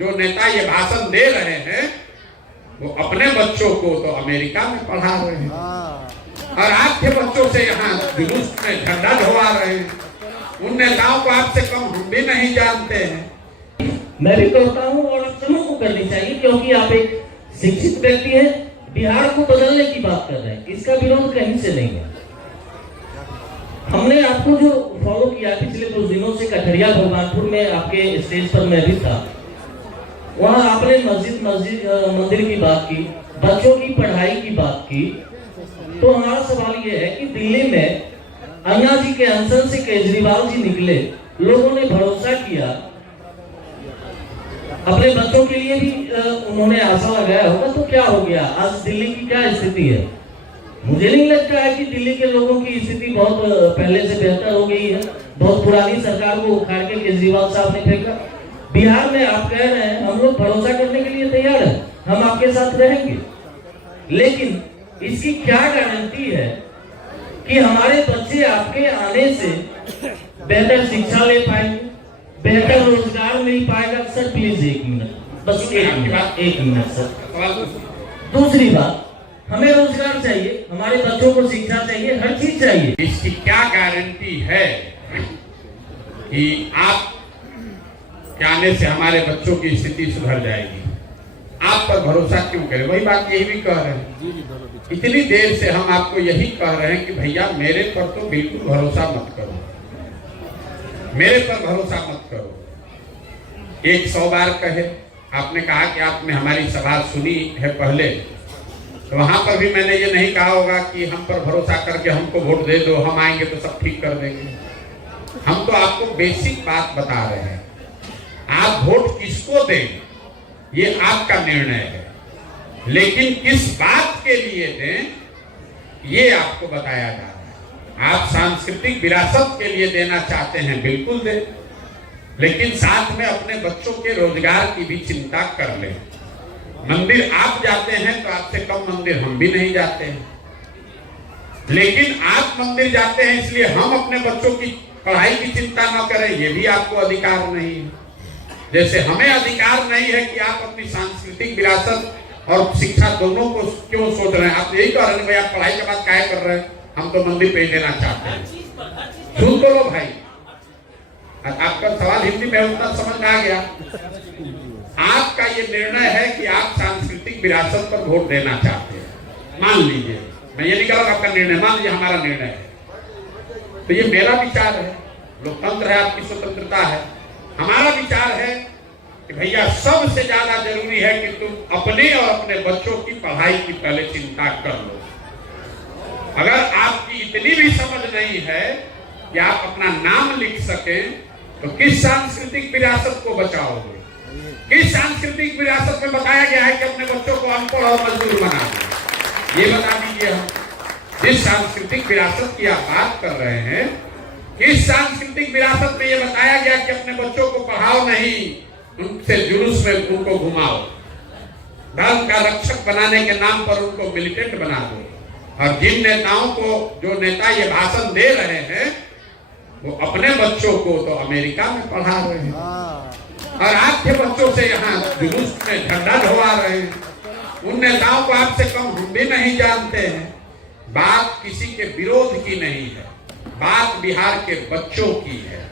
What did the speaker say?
जो नेता ये भाषण दे रहे हैं वो अपने बच्चों को तो अमेरिका में पढ़ा रहे हैं और आपके बच्चों से यहाँ जुलूस में झंडा ढोवा रहे हैं। उन नेताओं को आपसे कम हम भी नहीं जानते हैं। मैं भी करता हूँ और आप सबों को करनी चाहिए, क्योंकि आप एक शिक्षित व्यक्ति हैं, बिहार को बदलने की बात कर रहे हैं, इसका विरोध कहीं से नहीं है। हमने आपको जो फॉलो किया पिछले कुछ दिनों से कठरिया भगवानपुर में आपके स्टेज पर मैं भी था, वहाँ आपने मंदिर की बात की, बच्चों की पढ़ाई की बात की। तो हमारा सवाल ये है कि दिल्ली में अन्ना जी के अनशन से केजरीवाल जी निकले, लोगों ने भरोसा किया, अपने बच्चों के लिए भी उन्होंने आशा लगाया होगा, तो क्या हो गया? आज दिल्ली की क्या स्थिति है? मुझे नहीं लगता है कि दिल्ली के लोगों की स्थिति बहुत पहले से बेहतर हो गई है। बहुत पुरानी सरकार को उखाड़ के केजरीवाल साहब ने फेंका। बिहार में आप कह रहे हैं हम लोग भरोसा करने के लिए तैयार हैं, हम आपके साथ रहेंगे, लेकिन इसकी क्या गारंटी है कि हमारे बच्चे आपके आने से बेहतर शिक्षा ले पाएंगे, बेहतर रोजगार मिल पाएगा? सर प्लीज एक मिनट, बस एक मिनट सर। दूसरी बात, हमें रोजगार चाहिए, हमारे बच्चों को शिक्षा चाहिए, हर चीज चाहिए। इसकी क्या गारंटी है कि आप के आने से हमारे बच्चों की स्थिति सुधर जाएगी? आप पर भरोसा क्यों करें? वही बात यही भी कह रहे हैं, इतनी देर से हम आपको यही कह रहे हैं कि भैया मेरे पर तो बिल्कुल भरोसा मत करो, मेरे पर भरोसा मत करो। 100 बार कहे, आपने कहा कि आपने हमारी सभा सुनी है पहले, तो वहां पर भी मैंने ये नहीं कहा होगा कि हम पर भरोसा करके हमको वोट दे दो, हम आएंगे तो सब ठीक कर देंगे। हम तो आपको बेसिक बात बता रहे हैं, आप वोट किसको दें ये आपका निर्णय है, लेकिन किस बात के लिए दें ये आपको बताया जा रहा है। आप सांस्कृतिक विरासत के लिए देना चाहते हैं, बिल्कुल दें, लेकिन साथ में अपने बच्चों के रोजगार की भी चिंता कर लें। मंदिर आप जाते हैं तो आपसे कम मंदिर हम भी नहीं जाते हैं, लेकिन आप मंदिर जाते हैं इसलिए हम अपने बच्चों की पढ़ाई की चिंता न करें, ये भी आपको अधिकार नहीं है। जैसे हमें अधिकार नहीं है कि आप अपनी सांस्कृतिक विरासत और शिक्षा दोनों को क्यों सोच रहे हैं। आप यही कह रहे हैं भाई आप पढ़ाई के बाद क्या कर रहे हैं, हम तो मंदिर पे देना चाहते हैं। सुन तो लो भाई, आपका सवाल हिंदी में उतना समझ में आ गया। आपका ये निर्णय है कि आप सांस्कृतिक विरासत पर वोट देना चाहते हैं, मान लीजिए, मैं ये नहीं कह रहा आपका निर्णय, मान लीजिए हमारा निर्णय है, तो ये मेरा विचार है, लोकतंत्र है, आपकी स्वतंत्रता है। हमारा विचार है कि भैया सबसे ज्यादा जरूरी है कि तुम अपने और अपने बच्चों की पढ़ाई की पहले चिंता कर लो। अगर आपकी इतनी भी समझ नहीं है कि आप अपना नाम लिख सकें, तो किस सांस्कृतिक विरासत को बचाओगे? किस सांस्कृतिक विरासत में बताया गया है कि अपने बच्चों को अनपढ़ और मजदूर बना दो? ये बता दीजिए। हम जिस सांस्कृतिक विरासत की आप बात कर रहे हैं, किस सांस्कृतिक विरासत में ये बताया गया कि अपने बच्चों को पढ़ाओ नहीं, उनसे जुलूस में उनको घुमाओ, धर्म का रक्षक बनाने के नाम पर उनको मिलिटेंट बना दो? और जिन नेताओं को, जो नेता ये भाषण दे रहे हैं, वो अपने बच्चों को तो अमेरिका में पढ़ा रहे हैं और आपके बच्चों से यहाँ जुलूस में झंडा ढोवा रहे हैं। उन नेताओं को आपसे कम हम भी नहीं जानते हैं। बात किसी के विरोध की नहीं है, बात बिहार के बच्चों की है।